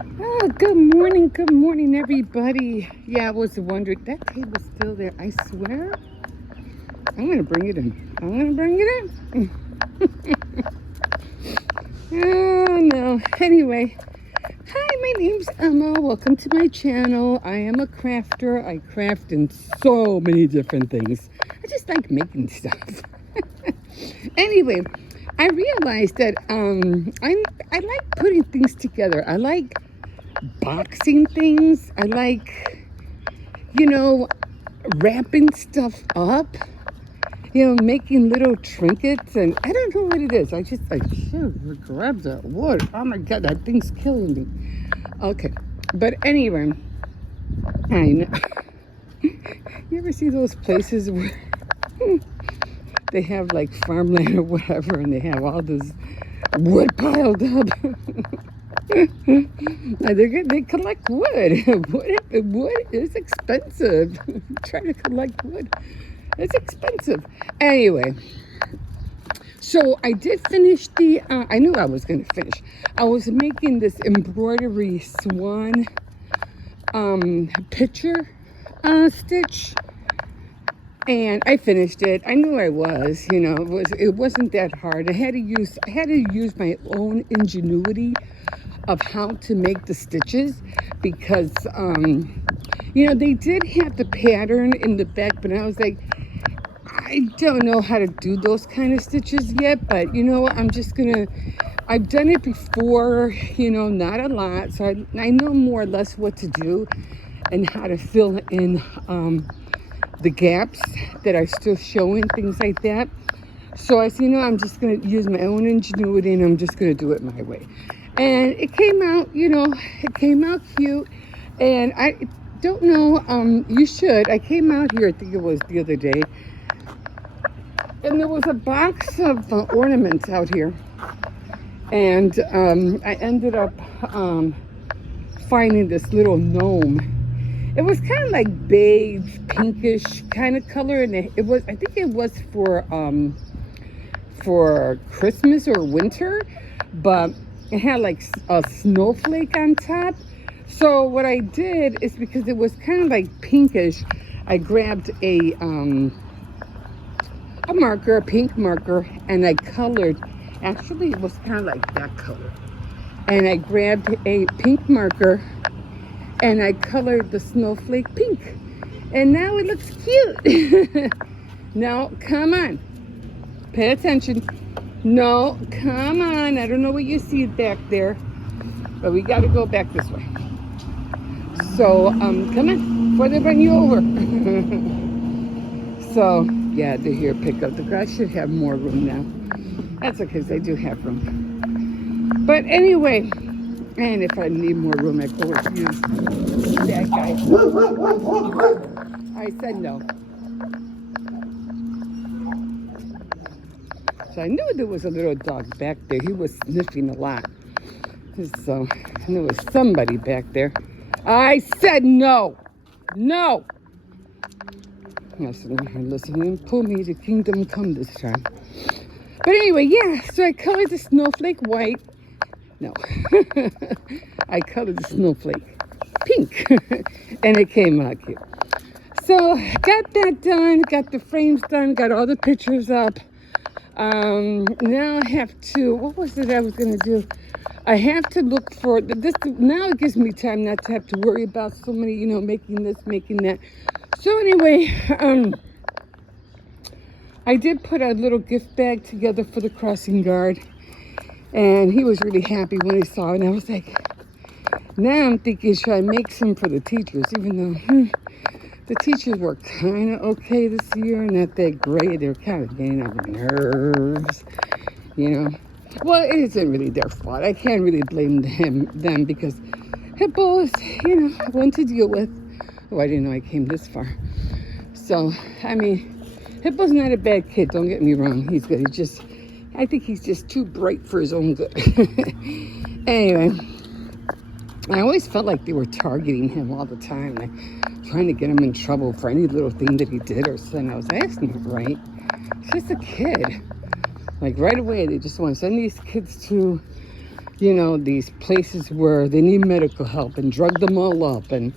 Oh, good morning, everybody. Yeah, I was wondering, that table's still there. I swear, I'm going to bring it in. Oh, no. Anyway, hi, my name's Emma. Welcome to my channel. I am a crafter. I craft in so many different things. I just like making stuff. Anyway, I realized that I like putting things together. I like boxing things. I like, wrapping stuff up, making little trinkets. And I don't know what it is. I should grab that wood. Oh my God, that thing's killing me. Okay. But anyway, I know. You ever see those places where they have like farmland or whatever and they have all this wood piled up? They collect wood. Wood is expensive. Trying to collect wood, it's expensive. Anyway, so I did finish I knew I was going to finish. I was making this embroidery swan picture stitch, and I finished it. I knew I was, it wasn't that hard. I had to use my own ingenuity of how to make the stitches because they did have the pattern in the back, but I was like, I don't know how to do those kind of stitches yet, but I've done it before, not a lot, so I know more or less what to do and how to fill in the gaps that are still showing, things like that. So I said, I'm just going to use my own ingenuity and I'm just going to do it my way. And it came out, cute. And I don't know, you should. I came out here, I think it was the other day, and there was a box of ornaments out here. And I ended up finding this little gnome. It was kind of like beige, pinkish kind of color, and I think it was for Christmas or winter, but it had like a snowflake on top. So what I did is, because it was kind of like pinkish, I grabbed a pink marker, and I colored. Actually, it was kind of like that color. And I grabbed a pink marker and I colored the snowflake pink. And now it looks cute. Now, come on. Pay attention. No, come on. I don't know what you see back there, but we got to go back this way. So, come on, before they run you over. So, yeah, they're here pick up. The guys should have more room now. That's okay, because they do have room. But anyway, and if I need more room, I go with you. That guy. I said no. So I knew there was a little dog back there. He was sniffing a lot. So there was somebody back there. I said no. No. I said, listen, and pull me to kingdom come this time. But anyway, yeah, so I colored the snowflake white. No. I colored the snowflake pink. And it came out cute. So got that done, got the frames done, got all the pictures up. Now I have to, what was it I was going to do? I have to look for this. Now it gives me time not to have to worry about so many, making this, making that. So anyway, I did put a little gift bag together for the crossing guard, and he was really happy when he saw it. And I was like, now I'm thinking, should I make some for the teachers, even though the teachers were kind of okay this year, not that great. They were kind of getting on my nerves, Well, it isn't really their fault. I can't really blame them because Hippo's, one to deal with. Oh, I didn't know I came this far. So, I mean, Hippo's not a bad kid. Don't get me wrong. He's good. I think he's just too bright for his own good. Anyway, I always felt like they were targeting him all the time, like trying to get him in trouble for any little thing that he did or said. I was like, that's not right. He's just a kid. Like right away, they just want to send these kids to you know, these places where they need medical help and drug them all up and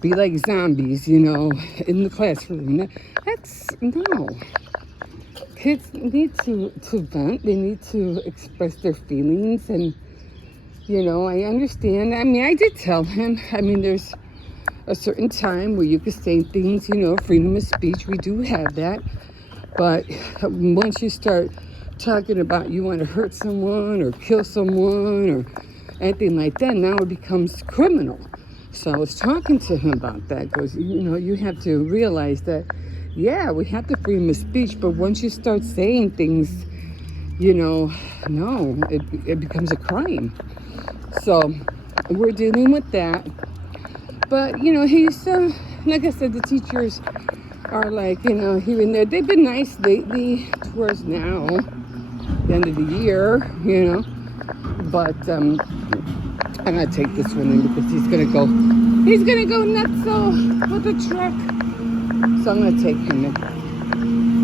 be like zombies, you know, in the classroom. That's, no. Kids need to vent. They need to express their feelings. And, you know, I understand. I mean, I did tell him, I mean, there's a certain time where you can say things, you know, freedom of speech. We do have that. But once you start talking about you want to hurt someone or kill someone or anything like that, now it becomes criminal. So I was talking to him about that because, you know, you have to realize that, yeah, we have the freedom of speech, but once you start saying things, you know, no, it becomes a crime. So we're dealing with that. But, you know, he's, like I said, the teachers are like, you know, here and there. They've been nice lately towards now, the end of the year, you know. But I'm gonna take this one in because he's gonna go nuts with the truck. So I'm gonna take him in.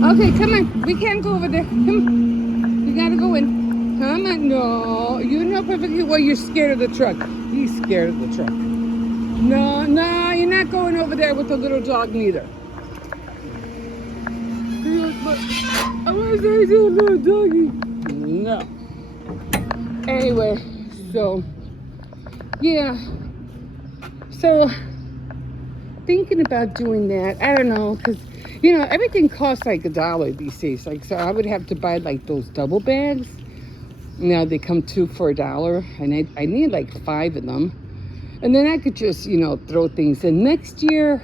Okay, come on. We can't go over there. Come. We gotta go in. Come on. No, you know perfectly well you're scared of the truck. He's scared of the truck. No, you're not going over there with the little dog neither. I want to say to a little doggy. No. Anyway, so yeah. So thinking about doing that, I don't know, because you know everything costs like $1 these days. Like, so I would have to buy like those double bags. Now they come 2 for $1, and I need like 5 of them. And then I could just, you know, throw things in. Next year,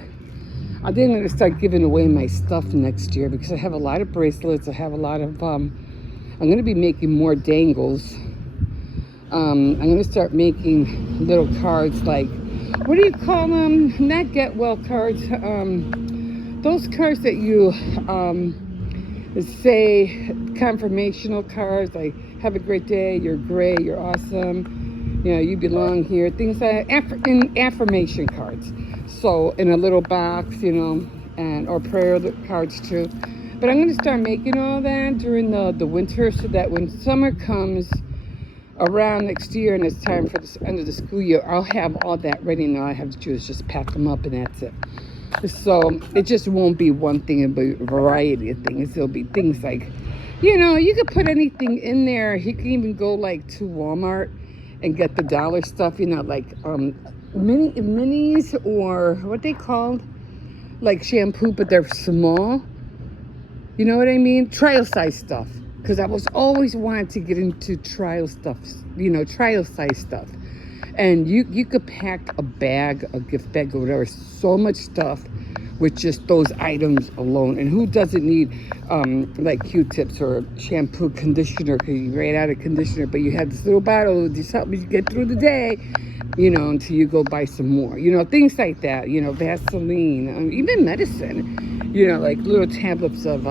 I think I'm going to start giving away my stuff next year because I have a lot of bracelets. I have a lot of, I'm going to be making more dangles. I'm going to start making little cards like, what do you call them? Not get well cards. Those cards that you say, confirmational cards, like have a great day, you're great, you're awesome. You know, you belong here. Things like affirmation cards. So in a little box, you know, and or prayer cards too. But I'm going to start making all that during the winter so that when summer comes around next year and it's time for the end of the school year, I'll have all that ready. And all I have to do is just pack them up and that's it. So it just won't be one thing, it'll be a variety of things. It'll be things like, you know, you could put anything in there. You can even go like to Walmart and get the dollar stuff, you know, like minis or what they called, like shampoo, but they're small. You know what I mean? Trial size stuff. Because I was always wanting to get into trial stuff, you know, trial size stuff. And you could pack a bag, a gift bag or whatever, so much stuff with just those items alone. And who doesn't need like Q-tips or shampoo, conditioner, because you ran out of conditioner, but you had this little bottle to just help you get through the day, you know, until you go buy some more. You know, things like that, you know, Vaseline, even medicine, you know, like little tablets of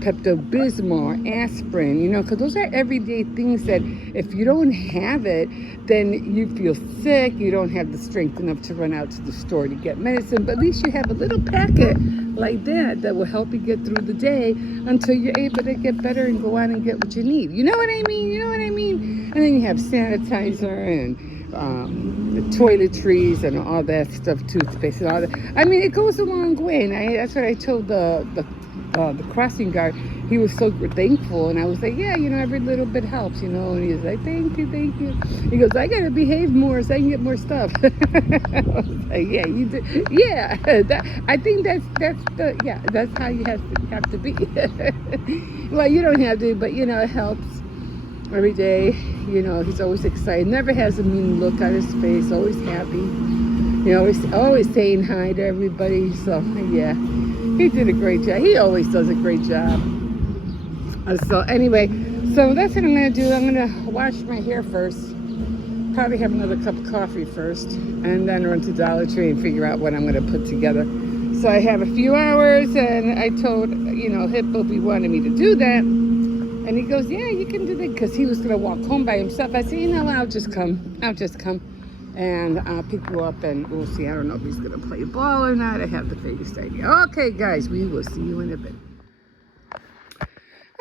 Pepto-Bismol, aspirin, you know, because those are everyday things that if you don't have it, then you feel sick, you don't have the strength enough to run out to the store to get medicine, but at least you have a little packet like that will help you get through the day until you're able to get better and go out and get what you need. You know what I mean? You know what I mean? And then you have sanitizer and the toiletries and all that stuff, toothpaste and all that. I mean, it goes a long way, and that's what I told the crossing guard. He was so thankful, and I was like, yeah, you know, every little bit helps, you know. And he was like, thank you. He goes, I gotta behave more so I can get more stuff. I was like, yeah, you do. Yeah, I think that's how you have to be. Well, you don't have to, but you know, it helps. Every day, you know, he's always excited. Never has a mean look on his face. Always happy. You know, always saying hi to everybody. So yeah, he did a great job. He always does a great job. So anyway, so that's what I'm gonna do. I'm gonna wash my hair first. Probably have another cup of coffee first, and then run to Dollar Tree and figure out what I'm gonna put together. So I have a few hours, and I told, you know, Hippo wanted me to do that. And he goes, yeah, you can do that, because he was going to walk home by himself. I said, you know, I'll just come. And I'll pick you up, and we'll see. I don't know if he's going to play ball or not. I have the vaguest idea. Okay, guys, we will see you in a bit.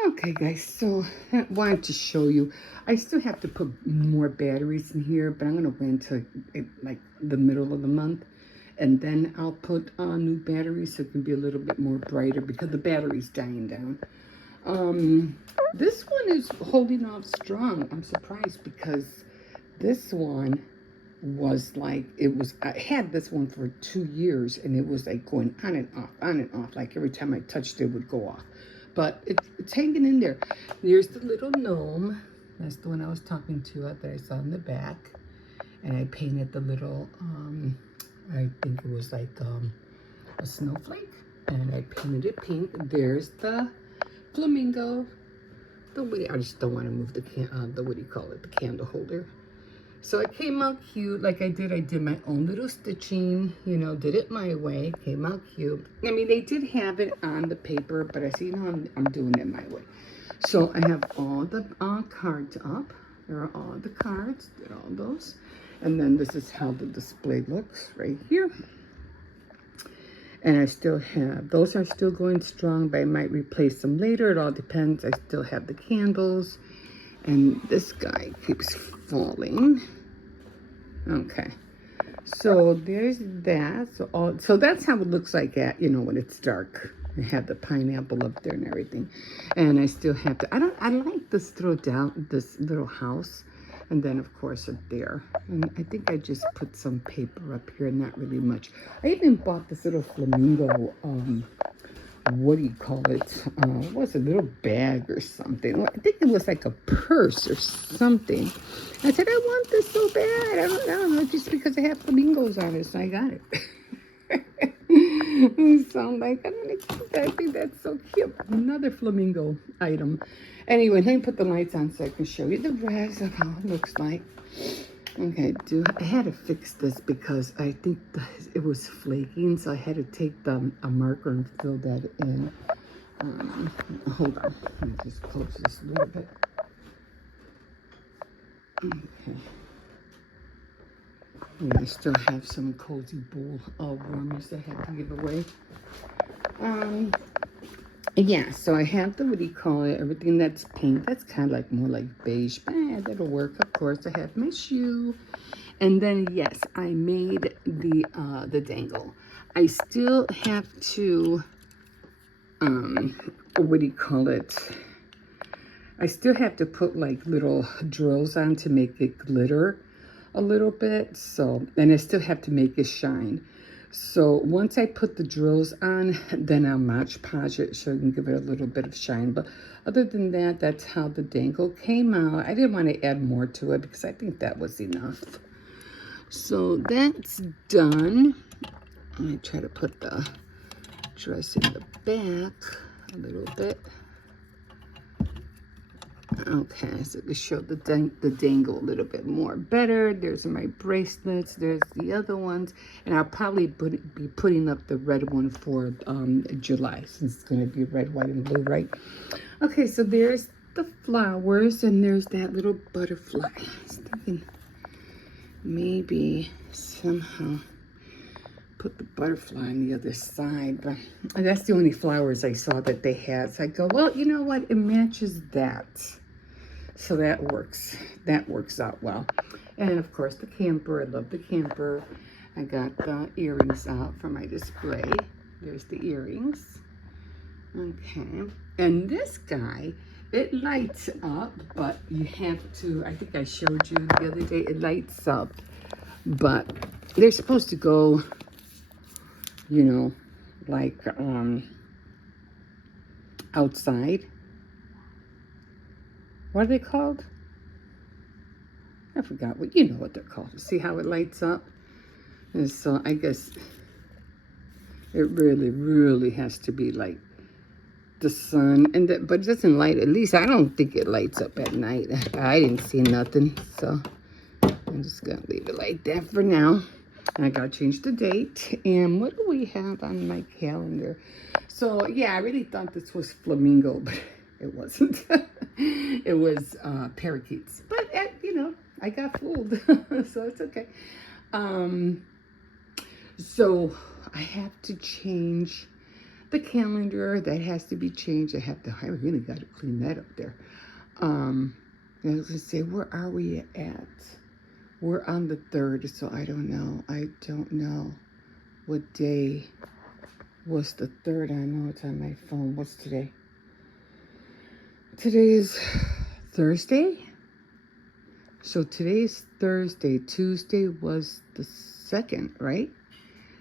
Okay, guys, so I wanted to show you. I still have to put more batteries in here, but I'm going to wait until like the middle of the month. And then I'll put new batteries so it can be a little bit more brighter because the battery's dying down. This one is holding off strong. I'm surprised because this one was like, I had this one for 2 years and it was like going on and off, on and off. Like every time I touched it, it would go off. But it's hanging in there. There's the little gnome. That's the one I was talking to that I saw in the back. And I painted the little, I think it was like a snowflake. And I painted it pink. There's the flamingo. I just don't want to move the what do you call it? The candle holder. So it came out cute like I did my own little stitching, you know, did it my way, came out cute. I mean, they did have it on the paper, but I see, you know, I'm doing it my way. So I have all the cards up. There are all the cards, did all those. And then this is how the display looks right here. And I still have, those are still going strong, but I might replace them later. It all depends. I still have the candles. And this guy keeps falling. Okay. So there's that. So that's how it looks like you know, when it's dark. I have the pineapple up there and everything. And I still have I like this little house. And then, of course, up there. And I think I just put some paper up here, not really much. I even bought this little flamingo, what do you call it? What's a little bag or something? I think it was like a purse or something. I said, I want this so bad. I don't know, just because I have flamingos on it, so I got it. So I'm like, I'm gonna keep that. I think that's so cute. Another flamingo item. Anyway, let me put the lights on so I can show you the rest of how it looks like. Okay, I had to fix this because I think it was flaking, so I had to take a marker and fill that in. Hold on, let me just close this a little bit. Okay. And I still have some cozy bowl warmers I have to give away. Yeah, so I have the, what do you call it, everything that's pink. That's kind of like more like beige, but that'll work. Of course, I have my shoe. And then, yes, I made the dangle. I still have to, what do you call it? I still have to put like little drills on to make it glitter a little bit. So, and I still have to make it shine. So once I put the drills on, then I'll Mod Podge it so I can give it a little bit of shine. But other than that, that's how the dangle came out. I didn't want to add more to it because I think that was enough. So that's done. I'm going to try to put the dress in the back a little bit. Okay, so to show the dangle a little bit more better. There's my bracelets. There's the other ones. And I'll probably be putting up the red one for July, since it's going to be red, white, and blue, right? Okay, so there's the flowers, and there's that little butterfly. I was thinking maybe somehow put the butterfly on the other side, but that's the only flowers I saw that they had. So I go, well, you know what? It matches that. So that works. That works out well. And of course, the camper. I love the camper. I got the earrings out for my display. There's the earrings. Okay. And this guy, it lights up, but you have to, I think I showed you the other day, it lights up, but they're supposed to go, you know, like outside. What are they called? I forgot what, you know what they're called. See how it lights up? And so I guess it really, really has to be like the sun, and but it doesn't light, at least I don't think it lights up at night. I didn't see nothing, so I'm just gonna leave it like that for now. I gotta change the date. And what do we have on my calendar? So yeah, I really thought this was flamingo, but it wasn't. It was parakeets. But you know, I got fooled, so it's okay. So I have to change The calendar, that has to be changed. I really got to clean that up there. Let's say, where are we at? We're on the 3rd, so I don't know. I don't know what day was the 3rd. I know it's on my phone. What's today? Today is Thursday. So today's Thursday. Tuesday was the 2nd, right?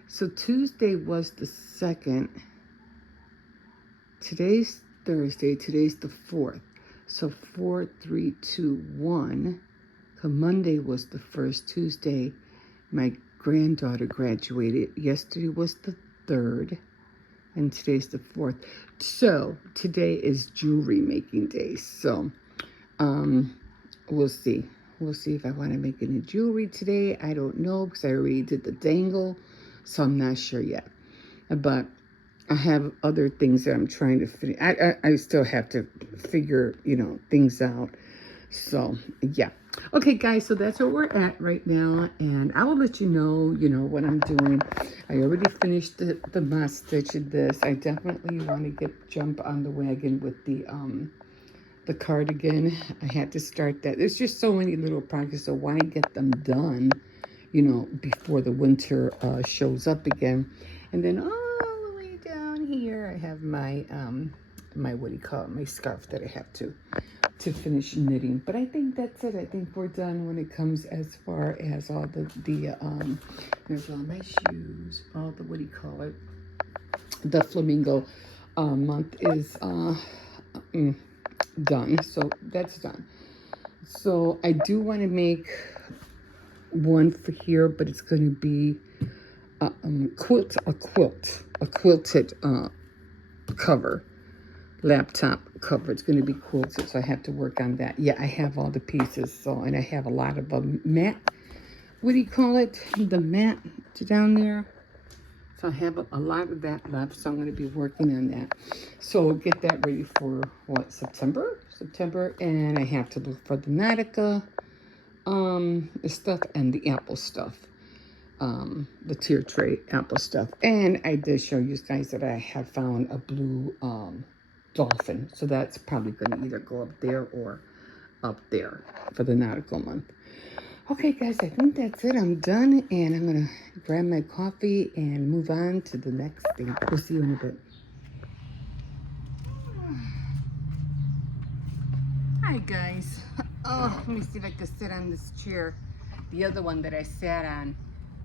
So Tuesday was the 2nd. Today's Thursday. Today's the 4th. So 4, 3, 2, 1. So Monday was the 1st. Tuesday, my granddaughter graduated. Yesterday was the 3rd. And today's the 4th. So today is jewelry making day. So we'll see. We'll see if I want to make any jewelry today. I don't know, because I already did the dangle. So I'm not sure yet. But I have other things that I'm trying to finish. I still have to figure, things out. So, yeah. Okay, guys, so that's where we're at right now. And I will let you know, what I'm doing. I already finished the moss stitch of this. I definitely want to jump on the wagon with the cardigan. I had to start that. There's just so many little projects, so why get them done, before the winter shows up again. And then all the way down here, I have my my scarf that I have to finish knitting. But I think that's it. I think we're done when it comes as far as all there's all my shoes, all the the Flamingo month is done. So that's done. So I do want to make one for here, but it's going to be a quilted cover, laptop cover. It's going to be quilted, so I have to work on that. Yeah, I have all the pieces, and I have a lot of matte, the matte down there. So I have a lot of that left, so I'm going to be working on that. So we'll get that ready for, September, and I have to look for the Nautica stuff and the apple stuff, the tier tray apple stuff. And I did show you guys that I have found a blue dolphin, so that's probably going to either go up there or up there for the nautical month. Okay, guys, I think that's it. I'm done, and I'm going to grab my coffee and move on to the next thing. We'll see you in a bit. Hi, guys. Oh, let me see if I can sit on this chair. The other one that I sat on,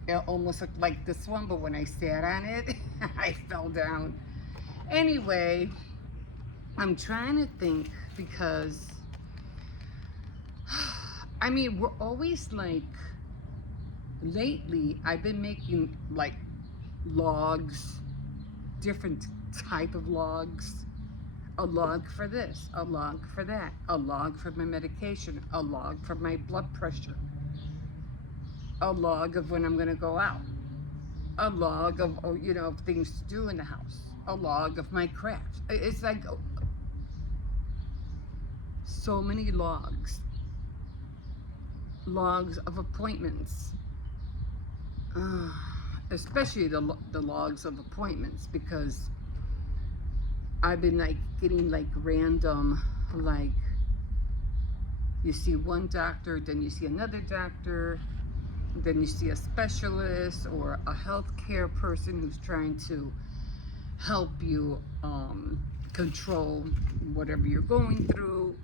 it almost looked like this one, but when I sat on it, I fell down. Anyway, I'm trying to think, because we're always lately I've been making logs, different type of logs. A log for this, a log for that, a log for my medication, a log for my blood pressure, a log of when I'm gonna go out, a log of, of things to do in the house, a log of my craft. It's like so many logs of appointments, especially the logs of appointments, because I've been getting random, you see one doctor, then you see another doctor, then you see a specialist or a healthcare person who's trying to help you control whatever you're going through.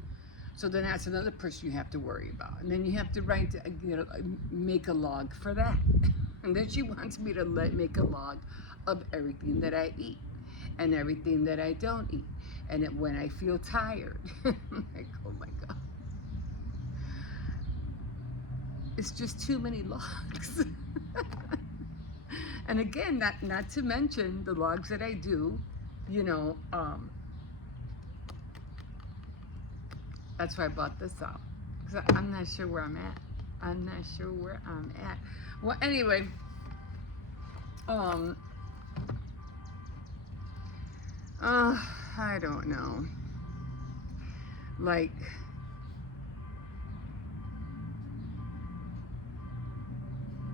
So then that's another person you have to worry about. And then you have to make a log for that. And then she wants me to make a log of everything that I eat and everything that I don't eat. And when I feel tired, I'm like, oh my God. It's just too many logs. And again, not to mention the logs that I do, that's why I bought this out. Because I'm not sure where I'm at. Well, anyway, I don't know.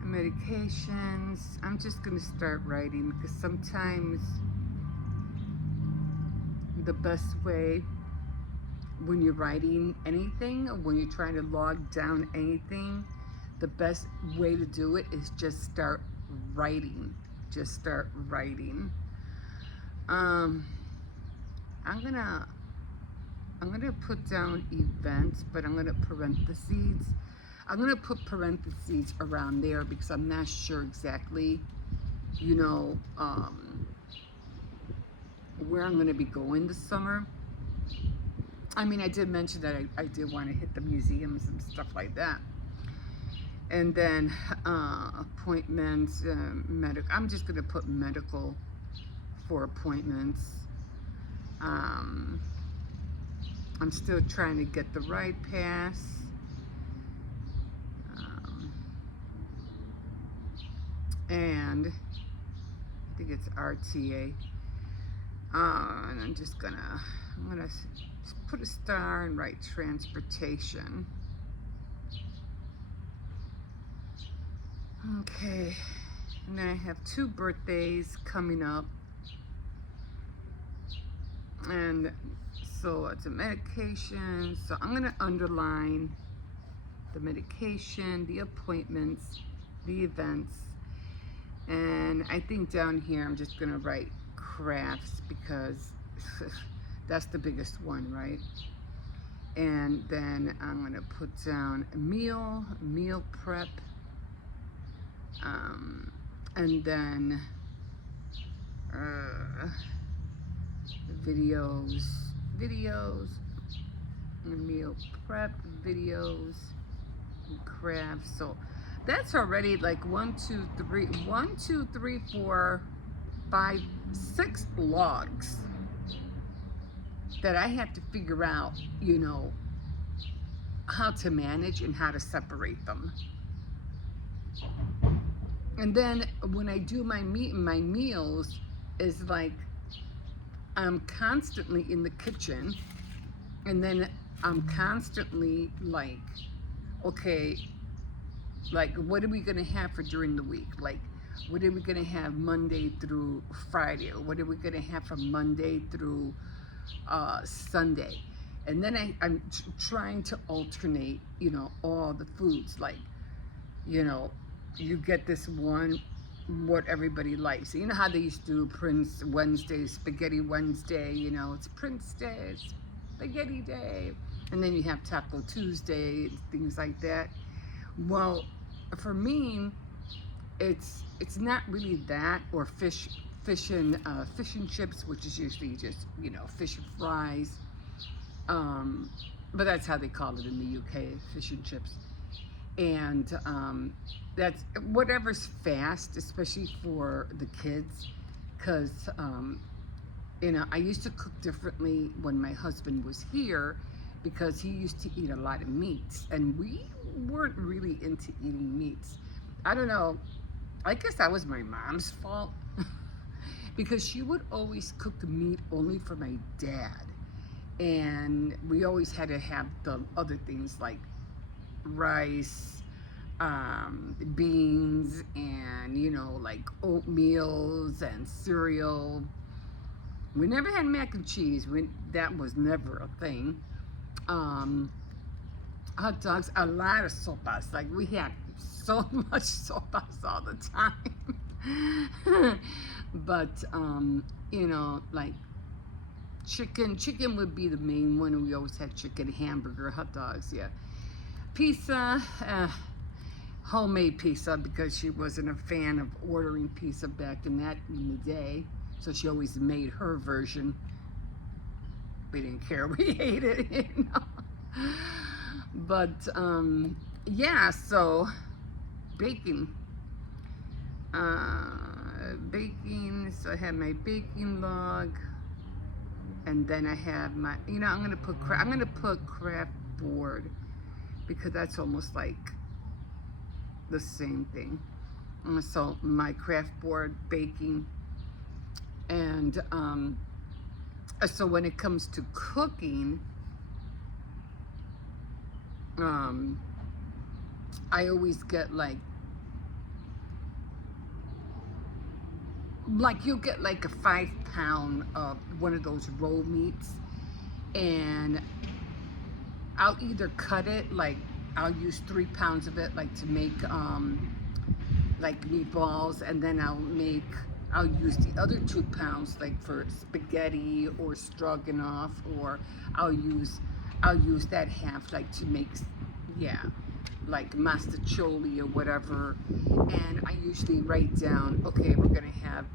Medications. I'm just gonna start writing, because sometimes the best way when you're writing anything, or when you're trying to log down anything, the best way to do it is just start writing. Just start writing. I'm gonna put down events, but I'm gonna parentheses. I'm gonna put parentheses around there because I'm not sure exactly, you know, where I'm gonna be going this summer. I mean, I did mention that I did want to hit the museums and stuff like that. And then appointments, medical. I'm just gonna put medical for appointments. I'm still trying to get the ride pass. And I think it's RTA. And I'm gonna put a star and write transportation. Okay, and then I have 2 birthdays coming up. And so it's a medication. So I'm gonna underline the medication, the appointments, the events. And I think down here I'm just gonna write crafts because that's the biggest one, right? And then I'm gonna put down meal prep, and then videos, meal prep, videos, and crafts. So that's already like 1, 2, 3, 4, 5, 6 logs that I have to figure out, you know, how to manage and how to separate them. And then when I do my meals is like I'm constantly in the kitchen, and then I'm constantly like, okay, like what are we gonna have for during the week? Like what are we gonna have Monday through Friday? Or what are we gonna have from Monday through Sunday? And then I'm trying to alternate, you know, all the foods. Like, you know, you get this one, what everybody likes. You know how they used to do Prince Wednesday, Spaghetti Wednesday, you know, it's Prince Day, it's Spaghetti Day. And then you have Taco Tuesday, things like that. Well, for me, it's not really that, or fish and chips, which is usually just, you know, fish and fries. But that's how they call it in the UK, fish and chips. And that's whatever's fast, especially for the kids, because you know, I used to cook differently when my husband was here, because he used to eat a lot of meats, and we weren't really into eating meats. I don't know, I guess that was my mom's fault because she would always cook the meat only for my dad, and we always had to have the other things like rice, beans, and, you know, like oatmeals and cereal. We never had mac and cheese. That was never a thing. Hot dogs, a lot of sopas. Like we had so much sopas all the time. But you know, like chicken would be the main one. We always had chicken, hamburger, hot dogs, yeah. Pizza, homemade pizza, because she wasn't a fan of ordering pizza back in the day. So she always made her version. We didn't care, we ate it, you know. But yeah, so baking. Baking, so I have my baking log, and then I have my, you know, I'm gonna put craft board, because that's almost like the same thing. So my craft board, baking, and so when it comes to cooking, I always get like like you'll get like a 5 pound of one of those roll meats, and I'll either cut it, like I'll use 3 pounds of it, like to make like meatballs, and then I'll use the other 2 pounds like for spaghetti or stroganoff, or I'll use I'll use that half like to make, yeah, like mastacholi or whatever. And I usually write down, okay, we're gonna have,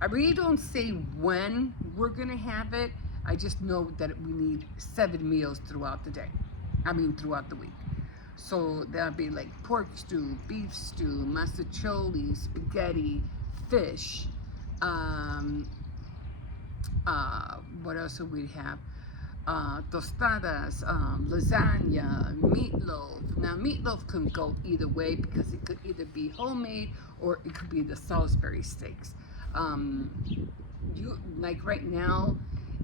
I really don't say when we're gonna have it. I just know that we need 7 meals throughout the day. I mean, throughout the week. So that'll be like pork stew, beef stew, mastacholi, spaghetti, fish. Um, what else would we have? Tostadas, lasagna, meatloaf. Now, meatloaf can go either way because it could either be homemade or it could be the Salisbury steaks. You like right now,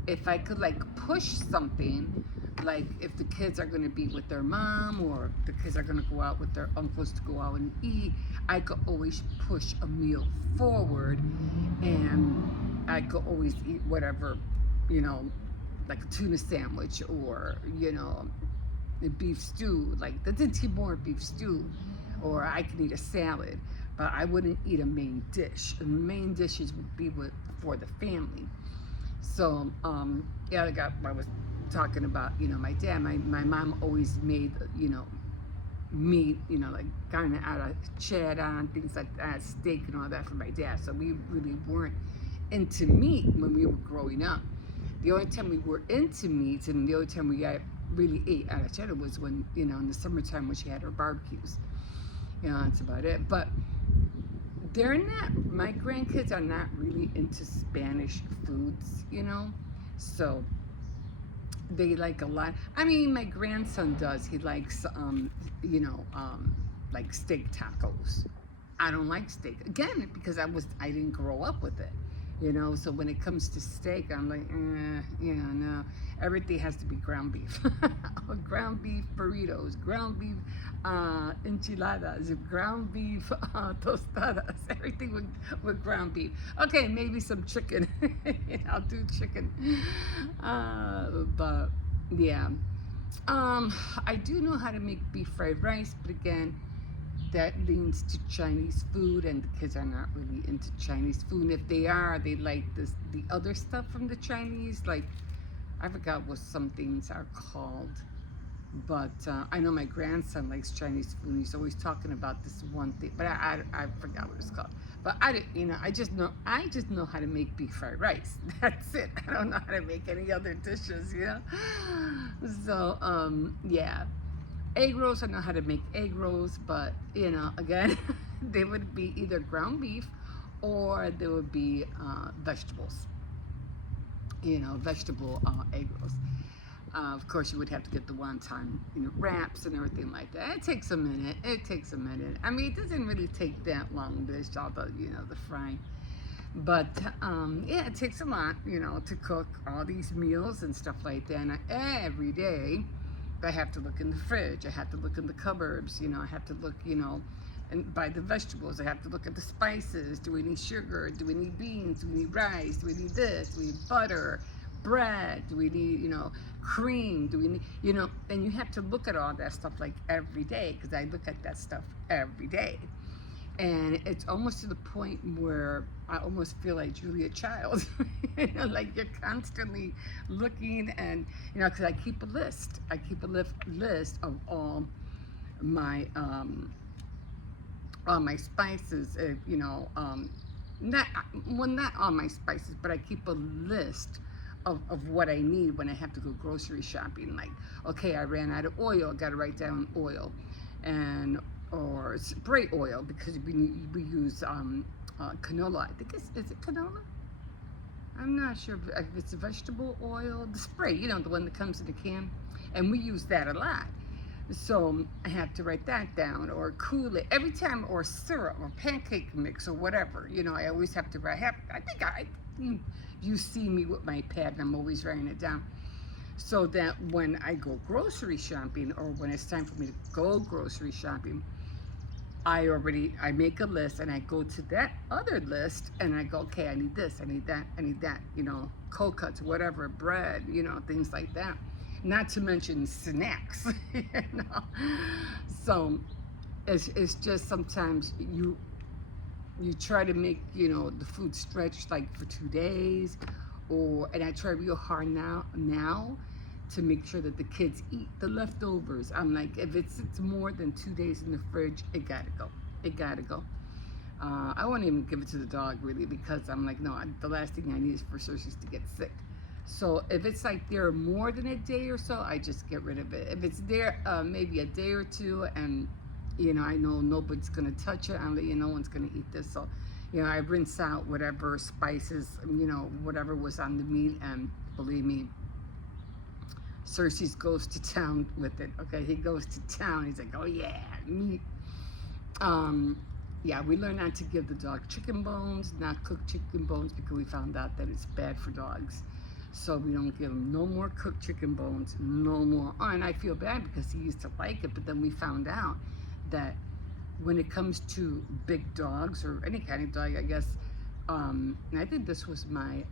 if I could like push something, like if the kids are going to be with their mom or the kids are going to go out with their uncles to go out and eat, I could always push a meal forward, and I could always eat whatever, you know, like a tuna sandwich, or a beef stew, like the Timor beef stew, or I can eat a salad, but I wouldn't eat a main dish. And the main dishes would be for the family. So yeah, I was talking about, my dad, my mom always made, meat, like kind of out of cheddar and things like that, steak and all that for my dad. So we really weren't into meat when we were growing up. The only time we were into meat and the only time we really ate out of cheddar was when, in the summertime when she had her barbecues. That's about it. But my grandkids are not really into Spanish foods, So they like a lot. I mean, my grandson does. He likes, like steak tacos. I don't like steak, again, because I didn't grow up with it. So when it comes to steak, I'm like, no, everything has to be ground beef. Ground beef burritos, ground beef enchiladas, ground beef tostadas, everything with ground beef. Okay, maybe some chicken. I'll do chicken. But yeah, I do know how to make beef fried rice, but again, that leans to Chinese food, and the kids are not really into Chinese food. And if they are, they like the other stuff from the Chinese, like I forgot what some things are called, but I know my grandson likes Chinese food. He's always talking about this one thing, but I forgot what it's called. But I just know how to make beef fried rice. That's it. I don't know how to make any other dishes. So yeah. Egg rolls, I know how to make egg rolls, but again, they would be either ground beef or there would be vegetables. Vegetable egg rolls. Of course, you would have to get the wonton, wraps and everything like that. It takes a minute. I mean, it doesn't really take that long, but it's all the frying. But yeah, it takes a lot, to cook all these meals and stuff like that. And every day, I have to look in the fridge. I have to look in the cupboards. I have to look, and buy the vegetables. I have to look at the spices. Do we need sugar? Do we need beans? Do we need rice? Do we need this? Do we need butter? Bread? Do we need, cream? Do we need, and you have to look at all that stuff like every day, because I look at that stuff every day. And it's almost to the point where I almost feel like Julia Child, like you're constantly looking, and because I keep a list. I keep a list of all my spices. Not all my spices, but I keep a list of what I need when I have to go grocery shopping. Like, okay, I ran out of oil. I got to write down oil, or spray oil, because we use canola. I think is it canola? I'm not sure if it's a vegetable oil. The spray, the one that comes in a can, and we use that a lot. So I have to write that down, or Kool-Aid every time, or syrup, or pancake mix, or whatever. I always have to write. I think you see me with my pad, and I'm always writing it down, so that when I go grocery shopping, or when it's time for me to go grocery shopping, I make a list and I go to that other list and I go, okay, I need this, I need that, I need that, cold cuts, whatever, bread, things like that. Not to mention snacks, So it's just sometimes you try to make, the food stretch like for 2 days, and I try real hard now to make sure that the kids eat the leftovers. I'm like, if it's more than 2 days in the fridge, it gotta go. It gotta go. I won't even give it to the dog really, because I'm like, no, the last thing I need is for Cersei to get sick. So if it's like there more than a day or so, I just get rid of it. If it's there maybe a day or two, and I know nobody's gonna touch it, I'm like, no one's gonna eat this. So I rinse out whatever spices, whatever was on the meat, and believe me, Cersei goes to town with it. Okay, he goes to town. He's like, oh yeah, meat. Yeah, we learned not to give the dog chicken bones, not cooked chicken bones, because we found out that it's bad for dogs. So we don't give him no more cooked chicken bones, no more. Oh, and I feel bad because he used to like it, but then we found out that when it comes to big dogs, or any kind of dog, I guess, and I think this was my,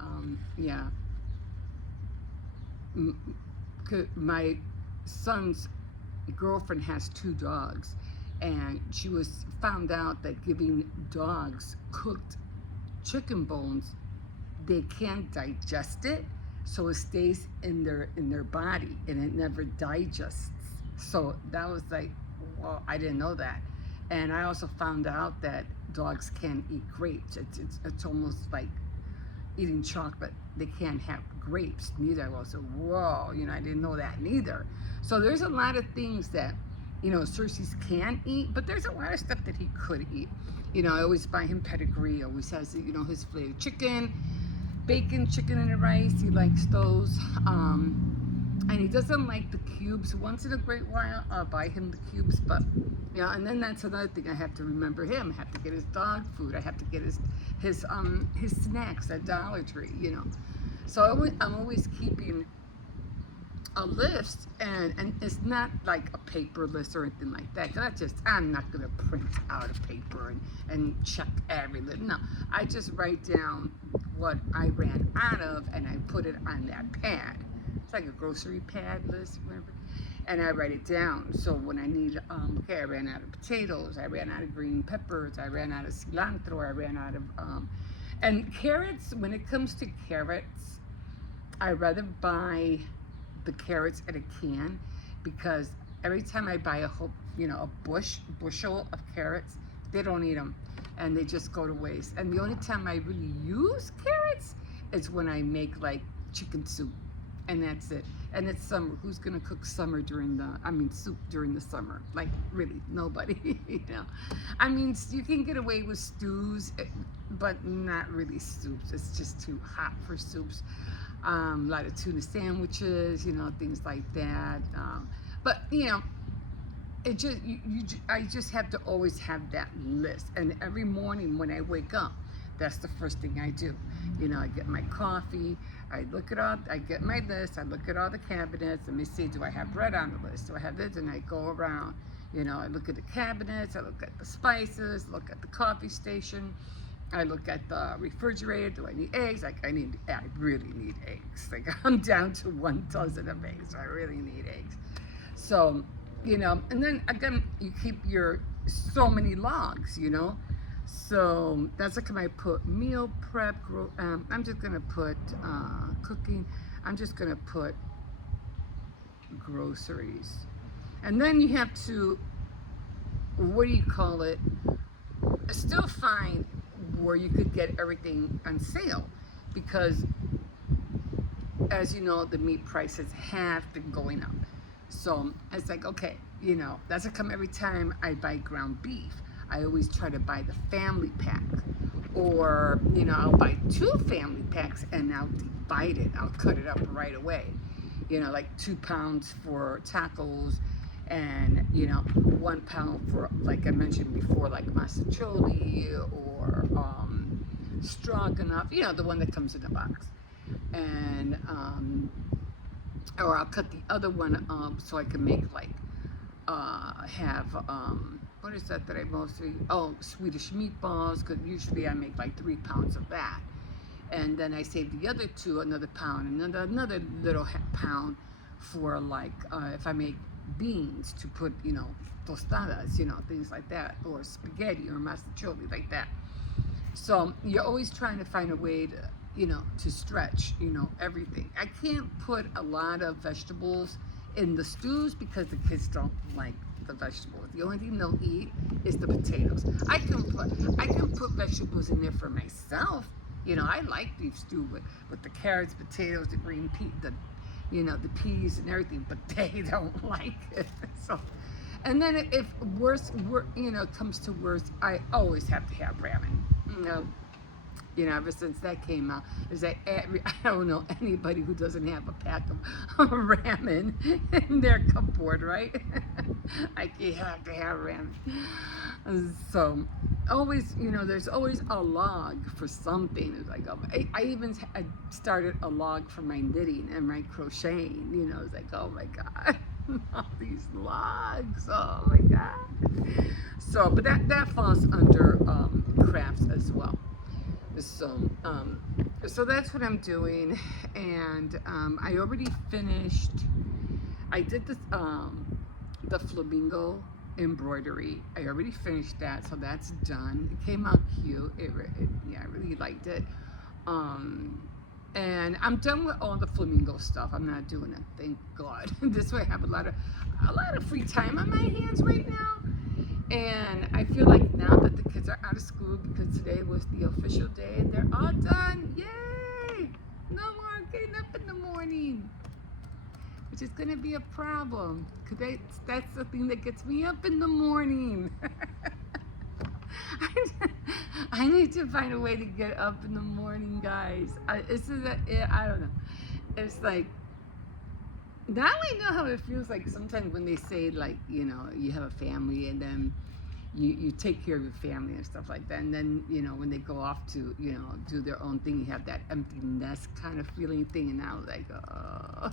my son's girlfriend has 2 dogs, and she was found out that giving dogs cooked chicken bones, they can't digest it, so it stays in their body and it never digests. So that was like, well, I didn't know that. And I also found out that dogs can't eat grapes. It's almost like eating chocolate. They can't have grapes neither. I was like, whoa, I didn't know that neither. So there's a lot of things that Cersei's can eat, but there's a lot of stuff that he could eat. I always buy him pedigree. Always has his flavored chicken, bacon, chicken and rice. He likes those. And he doesn't like the cubes. Once in a great while, I'll buy him the cubes. But and then that's another thing. I have to remember him. I have to get his dog food. I have to get his snacks at Dollar Tree. So I'm always keeping a list, and it's not like a paper list or anything like that. Cause I'm not gonna print out a paper and check every list. No, I just write down what I ran out of and I put it on that pad. It's like a grocery pad list, remember? And I write it down. So when I need, okay, I ran out of potatoes, I ran out of green peppers, I ran out of cilantro, I ran out of, and carrots, when it comes to carrots, I rather buy the carrots in a can, because every time I buy a whole, a bushel of carrots, they don't eat them and they just go to waste. And the only time I really use carrots is when I make like chicken soup, and that's it. And it's summer. Who's gonna cook soup during the summer? Like, really, nobody. You can get away with stews, but not really soups. It's just too hot for soups. A lot of tuna sandwiches, things like that. But it just I just have to always have that list. And every morning when I wake up, that's the first thing I do. I get my coffee, I get my list, I look at all the cabinets, let me see, do I have bread on the list? Do I have this? And I go around, I look at the cabinets, I look at the spices, look at the coffee station, I look at the refrigerator, do I need eggs? I really need eggs. Like, I'm down to 1 dozen of eggs, so I really need eggs. So, and then again, you keep so many logs, So that's like, I put meal prep, I'm just gonna put cooking, I'm just gonna put groceries. And then you have to, still find where you could get everything on sale, because as you know, the meat prices have been going up. So it's like, okay, that's how come every time I buy ground beef, I always try to buy the family pack, or I'll buy 2 family packs and I'll divide it, I'll cut it up right away, like 2 pounds for tacos, and 1 pound for, like I mentioned before, like masticholi or stroganoff, the one that comes in the box. And or I'll cut the other one up so I can make like what is that I mostly, oh, Swedish meatballs, because usually I make like 3 pounds of that. And then I save the other 2, another pound, and another little pound for like, if I make beans to put, tostadas, things like that, or spaghetti or masticholi like that. So you're always trying to find a way to, to stretch, everything. I can't put a lot of vegetables in the stews because the kids don't like the vegetables. The only thing they'll eat is the potatoes. I can put vegetables in there for myself. I like beef stew with the carrots, potatoes, the green pea, the peas and everything, but they don't like it. So, and then if worse, comes to worse, I always have to have ramen. Ever since that came out, is that I don't know anybody who doesn't have a pack of ramen in their cupboard, right? You have to have ramen. So, always, there's always a log for something. It's like, I started a log for my knitting and my crocheting. It's like, oh my God, all these logs. Oh my God. So, but that falls under crafts as well. So that's what I'm doing, and I already finished. I did this the Flamingo embroidery. I already finished that, so that's done. It came out cute. Yeah, I really liked it. And I'm done with all the Flamingo stuff. I'm not doing it, thank God. This way I have a lot of free time on my hands right now. And I feel like now that the kids are out of school, because today was the official day, they're all done. Yay! No more getting up in the morning, which is going to be a problem, because that's the thing that gets me up in the morning. I need to find a way to get up in the morning, guys. I don't know. It's like, now I know how it feels like sometimes when they say, like, you have a family and then you take care of your family and stuff like that. And then, when they go off to, do their own thing, you have that empty nest kind of feeling thing. And now, like, oh.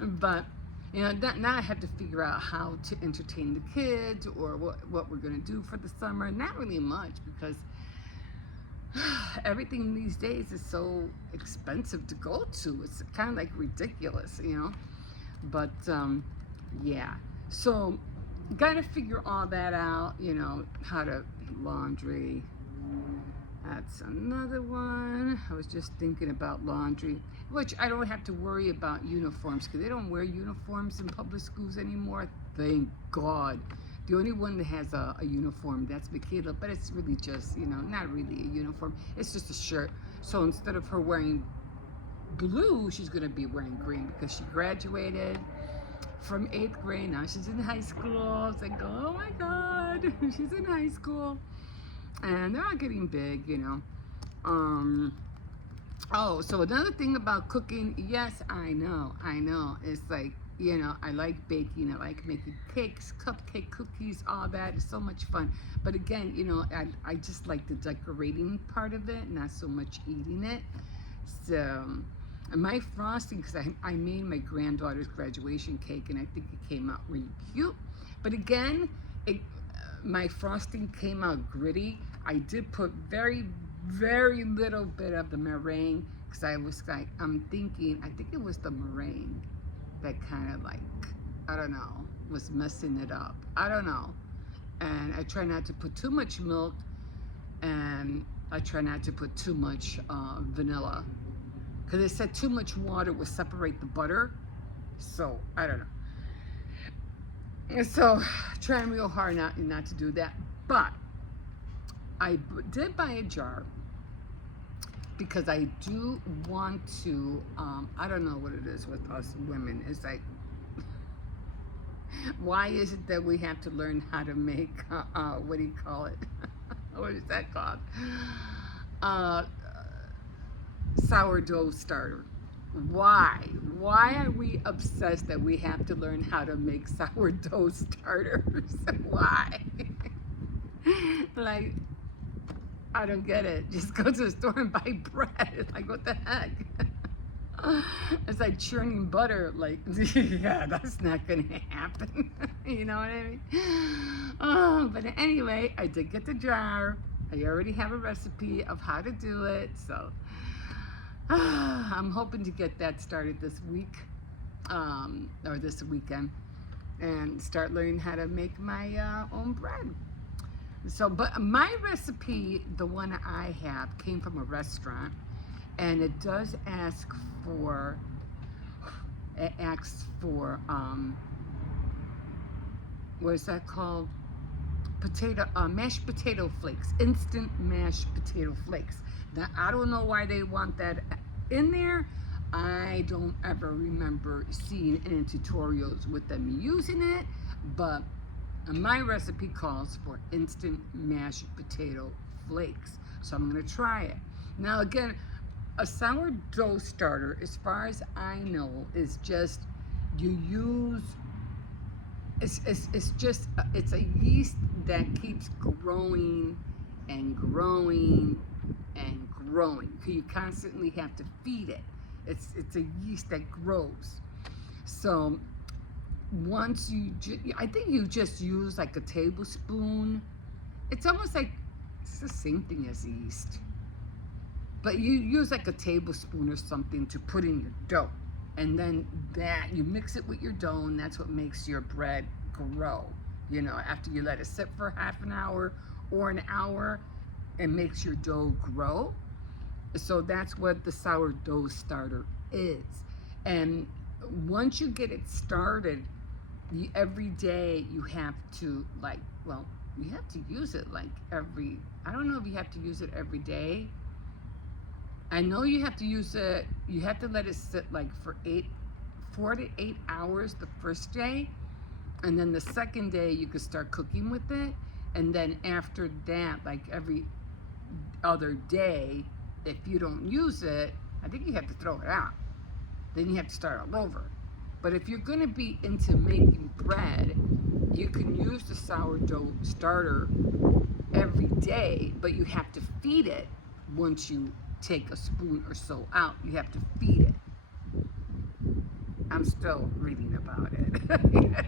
But, now I have to figure out how to entertain the kids or what we're going to do for the summer. Not really much, because everything these days is so expensive to go to. It's kind of like ridiculous, But yeah, so gotta figure all that out. How to laundry. That's another one. I was just thinking about laundry, which I don't have to worry about uniforms, because they don't wear uniforms in public schools anymore. Thank God. The only one that has a uniform, that's Michaela, but it's really just, not really a uniform. It's just a shirt. So instead of her wearing blue, she's going to be wearing green, because she graduated from 8th grade. Now she's in high school. It's like, oh my God, she's in high school. And they're all getting big, Oh, so another thing about cooking, yes, I know. It's like, I like baking. I like making cakes, cupcake, cookies, all that. It's so much fun. But again, I just like the decorating part of it, not so much eating it. So, and my frosting, because I made my granddaughter's graduation cake, and I think it came out really cute. But again, my frosting came out gritty. I did put very, very little bit of the meringue, because I was like, I think it was the meringue that kind of, like, I don't know, was messing it up. I don't know. And I try not to put too much milk, and I try not to put too much vanilla, because they said too much water will separate the butter. So I don't know. And so trying real hard not to do that. But I did buy a jar, because I do want to, I don't know what it is with us women. It's like, why is it that we have to learn how to make, what do you call it? What is that called? Sourdough starter. Why? Why are we obsessed that we have to learn how to make sourdough starters? Why? Like, I don't get it. Just go to the store and buy bread. Like, what the heck? It's like churning butter. Like, yeah, that's not going to happen. You know what I mean? Oh, but anyway, I did get the jar. I already have a recipe of how to do it. So I'm hoping to get that started this week, or this weekend, and start learning how to make my own bread. So, but my recipe, the one I have, came from a restaurant, and it does ask for, it asks for, what is that called? Mashed potato flakes, instant mashed potato flakes. Now, I don't know why they want that in there. I don't ever remember seeing any tutorials with them using it, but my recipe calls for instant mashed potato flakes. So I'm gonna try it. Now again, a sourdough starter, as far as I know, is just, you use, it's just, it's a yeast that keeps growing and growing and growing. You constantly have to feed it. It's a yeast that grows. So once I think you just use like a tablespoon. It's almost like, it's the same thing as yeast. But you use like a tablespoon or something to put in your dough. And then that, you mix it with your dough, and that's what makes your bread grow. You know, after you let it sit for half an hour or an hour, it makes your dough grow. So that's what the sourdough starter is. And once you get it started, every day you have to, like, well, you have to use it like every, I don't know if you have to use it every day. I know you have to use it, you have to let it sit like for 4 to 8 hours the first day. And then the second day you could start cooking with it. And then after that, like every other day, if you don't use it, I think you have to throw it out. Then you have to start all over. But if you're gonna be into making bread, you can use the sourdough starter every day, but you have to feed it. Once you take a spoon or so out, you have to feed it. I'm still reading about it.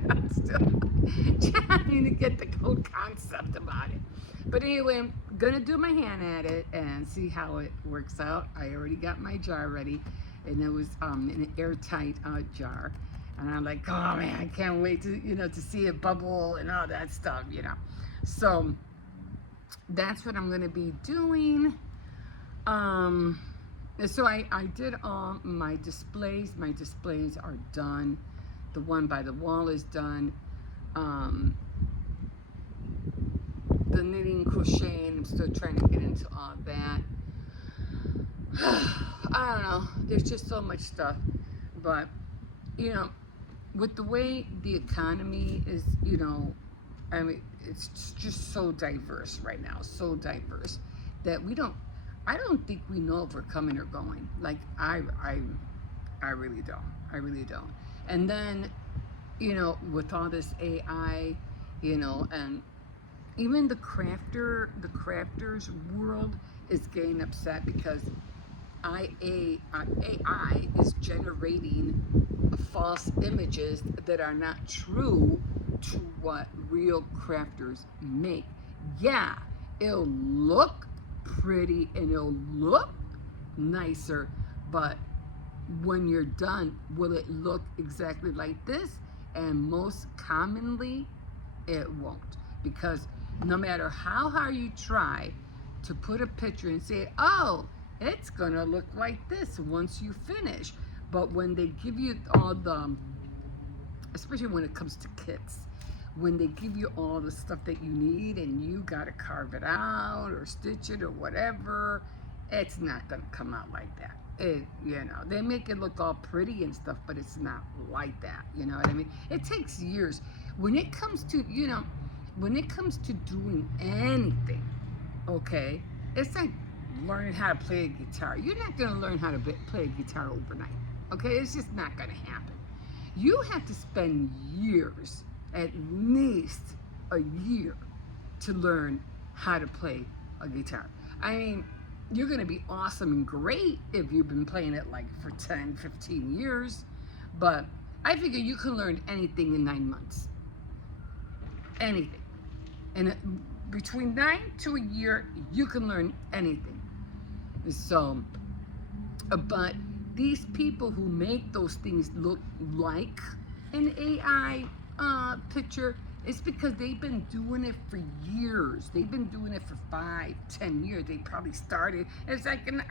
I'm still trying to get the whole concept about it. But anyway, I'm gonna do my hand at it and see how it works out. I already got my jar ready, and it was in an airtight jar. And I'm like, oh man, I can't wait to, to see it bubble and all that stuff, So that's what I'm gonna be doing. So I did all my displays. My displays are done. The one by the wall is done. The knitting, crocheting, I'm still trying to get into all that. I don't know. There's just so much stuff. But, with the way the economy is, I mean, it's just so diverse right now. So diverse that I don't think we know if we're coming or going. Like, I really don't. I really don't. And then, with all this AI, and even the crafters world is getting upset because AI is generating false images that are not true to what real crafters make. Yeah, it'll look pretty and it'll look nicer, but when you're done, will it look exactly like this? And most commonly, it won't, because no matter how hard you try to put a picture and say, oh, it's gonna look like this once you finish, but when they give you all the, especially when it comes to kits, when they give you all the stuff that you need and you gotta carve it out or stitch it or whatever, it's not gonna come out like that. They make it look all pretty and stuff, but it's not like that. You know what I mean? It takes years. When it comes to, when it comes to doing anything, okay, it's like learning how to play a guitar. You're not gonna learn how to play a guitar overnight, okay? It's just not gonna happen. You have to spend years, at least a year, to learn how to play a guitar. I mean, you're going to be awesome and great if you've been playing it like for 10, 15 years. But I figure you can learn anything in 9 months. Anything. And between 9 to a year, you can learn anything. So, but these people who make those things look like an AI picture, it's because they've been doing it for years. They've been doing it for 5, 10 years. They probably started as like an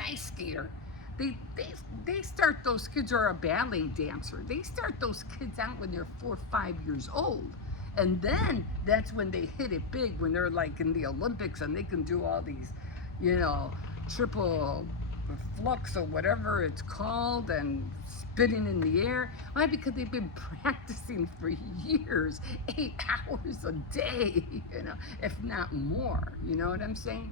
ice skater. They start those kids, or a ballet dancer. They start those kids out when they're 4 or 5 years old. And then that's when they hit it big, when they're like in the Olympics and they can do all these, triple flux or whatever it's called, and spinning in the air. Why? Because they've been practicing for years, 8 hours a day, if not more. You know what I'm saying?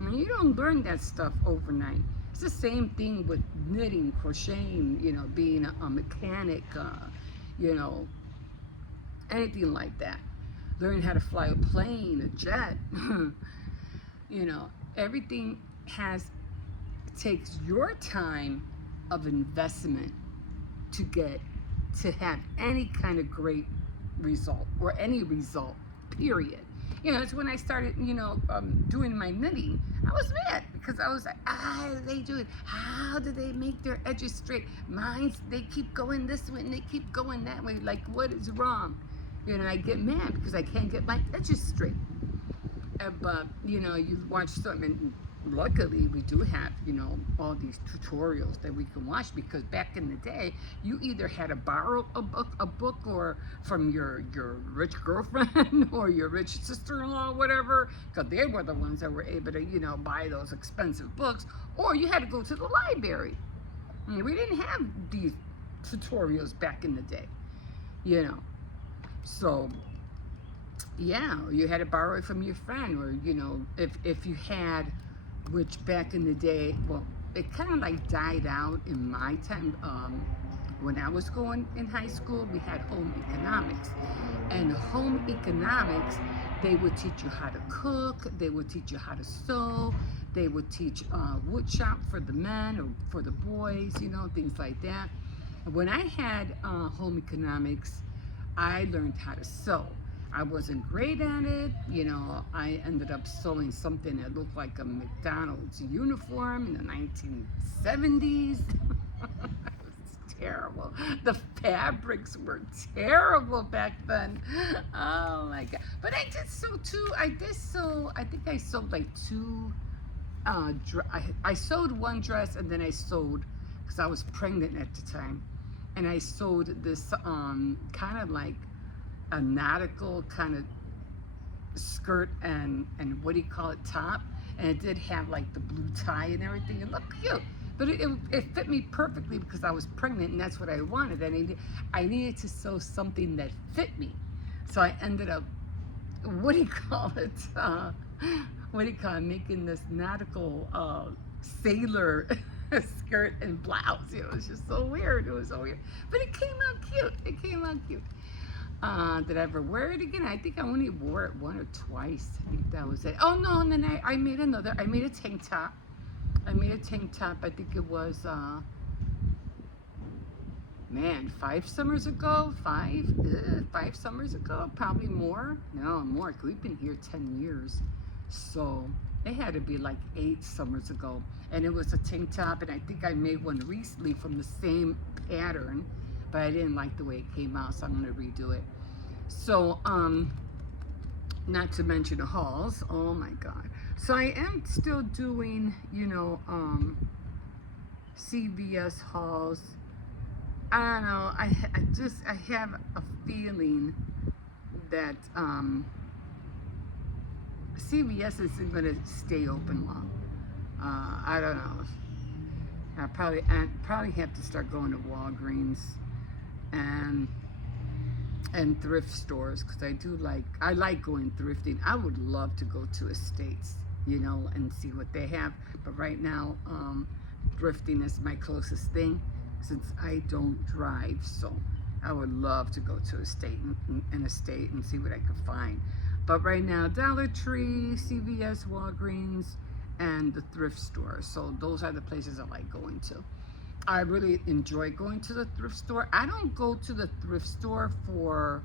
I mean, you don't learn that stuff overnight. It's the same thing with knitting, crocheting, being a mechanic, anything like that. Learning how to fly a plane, a jet. Everything takes your time of investment to have any kind of great result, or any result, period. It's when I started, doing my knitting. I was mad because I was like, how do they do it? How do they make their edges straight? Mine, they keep going this way and they keep going that way. Like, what is wrong? I get mad because I can't get my edges straight. But, you watch something. Luckily, we do have, all these tutorials that we can watch, because back in the day, you either had to borrow a book or from your rich girlfriend or your rich sister-in-law, whatever, because they were the ones that were able to, buy those expensive books, or you had to go to the library. We didn't have these tutorials back in the day, So, yeah, you had to borrow it from your friend, or, if you had, which back in the day, well, it kind of like died out in my time. When I was going in high school, we had home economics. And home economics, they would teach you how to cook, they would teach you how to sew, they would teach wood shop for the men or for the boys, things like that. When I had home economics, I learned how to sew. I wasn't great at it. I ended up sewing something that looked like a McDonald's uniform in the 1970s. It was terrible. The fabrics were terrible back then. Oh my God. But I did sew too. I think I sewed like 2, I sewed one dress, and then I sewed, because I was pregnant at the time, and I sewed this kind of like a nautical kind of skirt and what do you call it, top, and it did have like the blue tie and everything. It looked cute, but it fit me perfectly because I was pregnant and that's what I wanted. I needed to sew something that fit me, so I ended up, what do you call it, making this nautical sailor skirt and blouse. It was just so weird. It was so weird, but it came out cute. Did I ever wear it again? I think I only wore it 1 or twice. I think that was it. Oh no, and then I made a tank top. I think it was, 5 summers ago, 5 summers ago, probably more. No, more. We've been here 10 years. So it had to be like 8 summers ago. And it was a tank top, and I think I made one recently from the same pattern, but I didn't like the way it came out, so I'm gonna redo it. So, not to mention the hauls. Oh my God. So I am still doing, CVS hauls. I don't know. I have a feeling that CVS isn't gonna stay open long. I don't know. I probably have to start going to Walgreens and thrift stores, because I like going thrifting. I would love to go to estates, and see what they have. But right now, thrifting is my closest thing, since I don't drive. So I would love to go to an estate and see what I could find. But right now, Dollar Tree, CVS, Walgreens, and the thrift store. So those are the places I like going to. I really enjoy going to the thrift store. I don't go to the thrift store for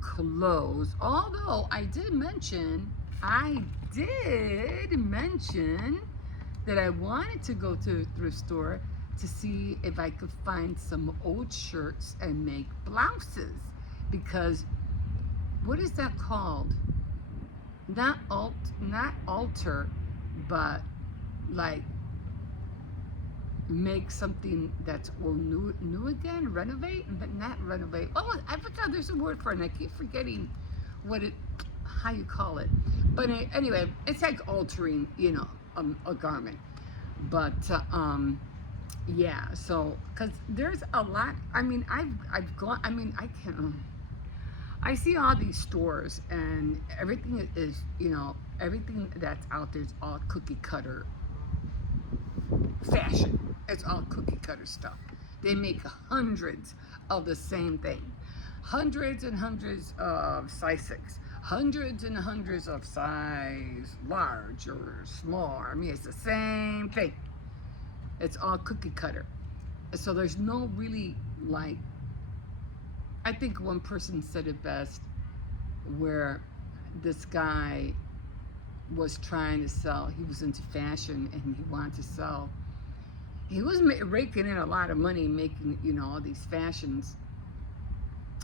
clothes, although I did mention that I wanted to go to a thrift store to see if I could find some old shirts and make blouses, because what is that called? Not alter, but like make something that's new again, renovate, but not renovate. Oh, I forgot there's a word for it, and I keep forgetting how you call it. But anyway, it's like altering, a garment. But yeah, so because there's a lot. I mean, I've gone. I mean, I can't. I see all these stores, and everything is, everything that's out there is all cookie cutter fashion. It's all cookie cutter stuff. They make hundreds of the same thing. Hundreds and hundreds of size 6. Hundreds and hundreds of size large or small. I mean, it's the same thing. It's all cookie cutter. So there's no really like, I think one person said it best, where this guy was trying to sell, he was into fashion and he wanted to sell, he was raking in a lot of money making, all these fashions.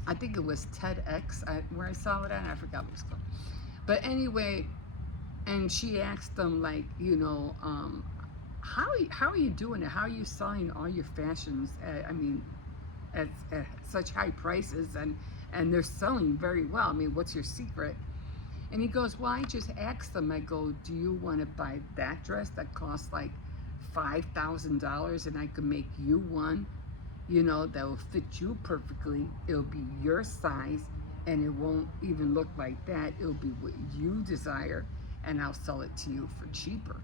I think it was TEDx where I saw it at, I forgot what it's called. But anyway, and she asked them like, how are you doing it? How are you selling all your fashions? I mean, at such high prices, and they're selling very well. I mean, what's your secret? And he goes, well, I just asked them, I go, do you want to buy that dress that costs like $5,000, and I could make you one, that will fit you perfectly. It'll be your size, and it won't even look like that. It'll be what you desire, and I'll sell it to you for cheaper.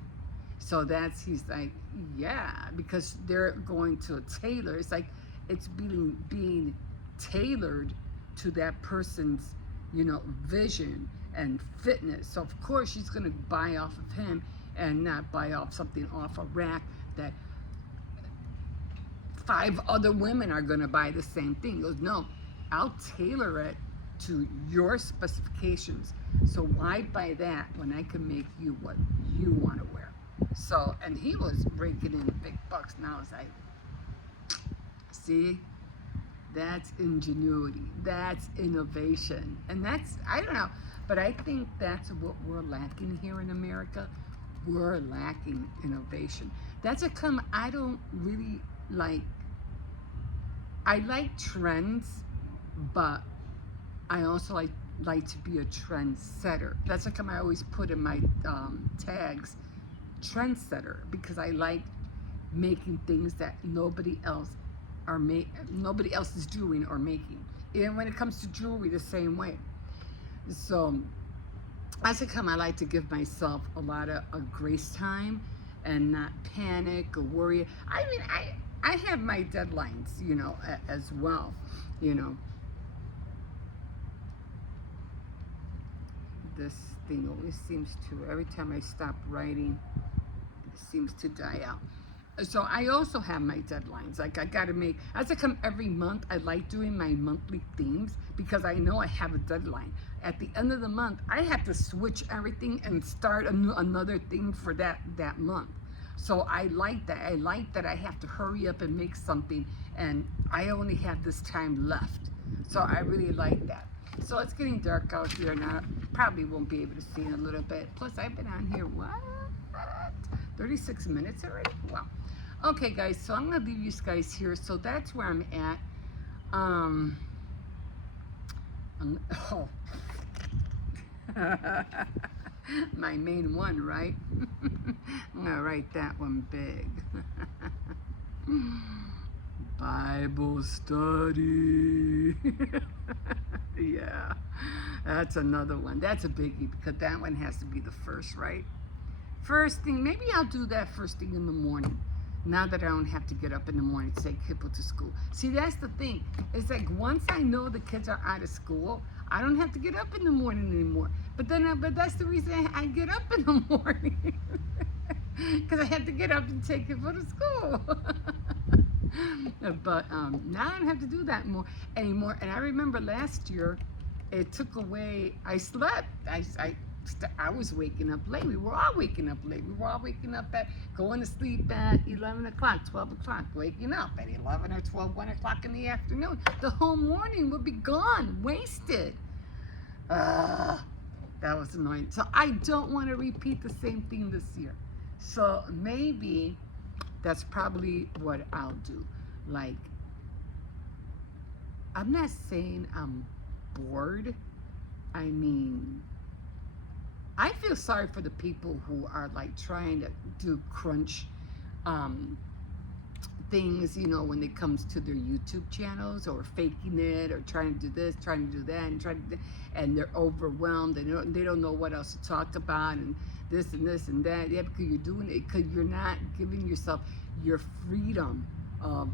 So he's like, yeah, because they're going to a tailor. It's like, it's being tailored to that person's, vision and fitness. So of course she's going to buy off of him and not buy off something off a rack that 5 other women are going to buy the same thing. He goes, no, I'll tailor it to your specifications. So why buy that when I can make you what you want to wear? So, and he was raking in big bucks. Now it's like, see, that's ingenuity, that's innovation, and that's, I don't know, but I think that's what we're lacking here in America. We're lacking innovation. That's I don't really like, I like trends, but I also like to be a trendsetter. That's how come I always put in my tags, trendsetter, because I like making things that nobody else is doing or making. And when it comes to jewelry, the same way. So as I come, I like to give myself a lot of grace time and not panic or worry. I mean, I have my deadlines, as well, This thing always seems to, every time I stop writing, it seems to die out. So I also have my deadlines. Like, I gotta make, as I come every month, I like doing my monthly themes because I know I have a deadline. At the end of the month, I have to switch everything and start another thing for that month. So I like that. I like that I have to hurry up and make something, and I only have this time left. So I really like that. So it's getting dark out here now. Probably won't be able to see in a little bit. Plus, I've been on here, 36 minutes already? Wow. Okay, guys, so I'm going to leave you guys here. So that's where I'm at. My main one, right? I'm going to write that one big. Bible study. Yeah, that's another one. That's a biggie because that one has to be the first, right? First thing, maybe I'll do that first thing in the morning. Now that I don't have to get up in the morning to take people to school. See, that's the thing. It's like once I know the kids are out of school, I don't have to get up in the morning anymore. But that's the reason I get up in the morning. because I had to get up and take it for the school. But now I don't have to do that anymore. And I remember last year, it took away. I slept. I was waking up late. We were all waking up late. We were all waking up at going to sleep at 11 o'clock, 12 o'clock, waking up at 11 or 12, 1 o'clock in the afternoon. The whole morning would be gone, wasted. That was annoying. So I don't want to repeat the same thing this year. So maybe that's probably what I'll do. Like, I'm not saying I'm bored. I mean, I feel sorry for the people who are like trying to do crunch things, you know, when it comes to their YouTube channels, or faking it, or trying to do this, trying to do that, and they're overwhelmed, and they don't know what else to talk about, and this and this and that. Yeah, because you're doing it because you're not giving yourself your freedom of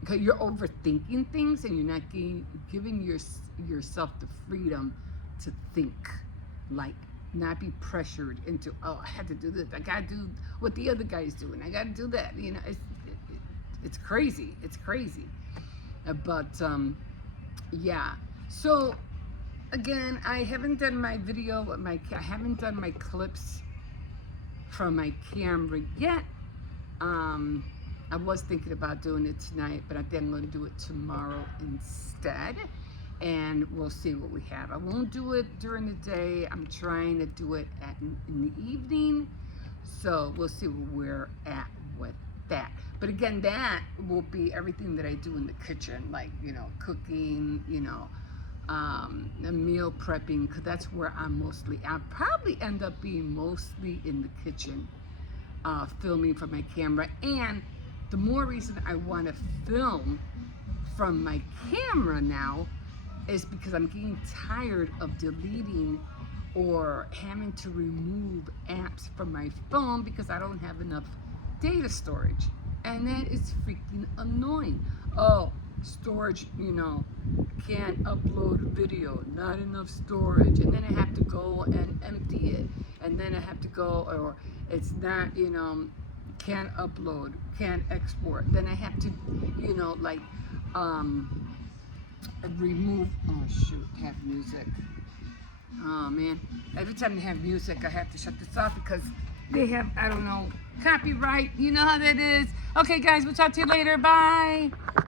because you're overthinking things, and you're not giving yourself the freedom to think, like, not be pressured into, oh, I had to do this, I gotta do what the other guy's doing, I gotta do that, you know. It's crazy. But yeah. So again, I haven't done my video, I haven't done my clips from my camera yet. I was thinking about doing it tonight, but I think I'm going to do it tomorrow instead, and we'll see what we have. I won't do it during the day. I'm trying to do it in the evening, so we'll see where we're at with that. But again, that will be everything that I do in the kitchen, like, you know, cooking, you know, meal prepping, because that's where I'll probably end up being mostly in the kitchen, filming from my camera. And the more reason I want to film from my camera now is because I'm getting tired of deleting or having to remove apps from my phone because I don't have enough data storage. And that is freaking annoying. Oh, storage, you know, can't upload video, not enough storage, and then I have to go and empty it, and then I have to go, or it's not, you know, can't upload, can't export, then I have to, you know, like, remove, oh shoot, have music. Oh man, every time they have music, I have to shut this off because they have, I don't know, copyright, you know how that is. Okay guys, we'll talk to you later, bye.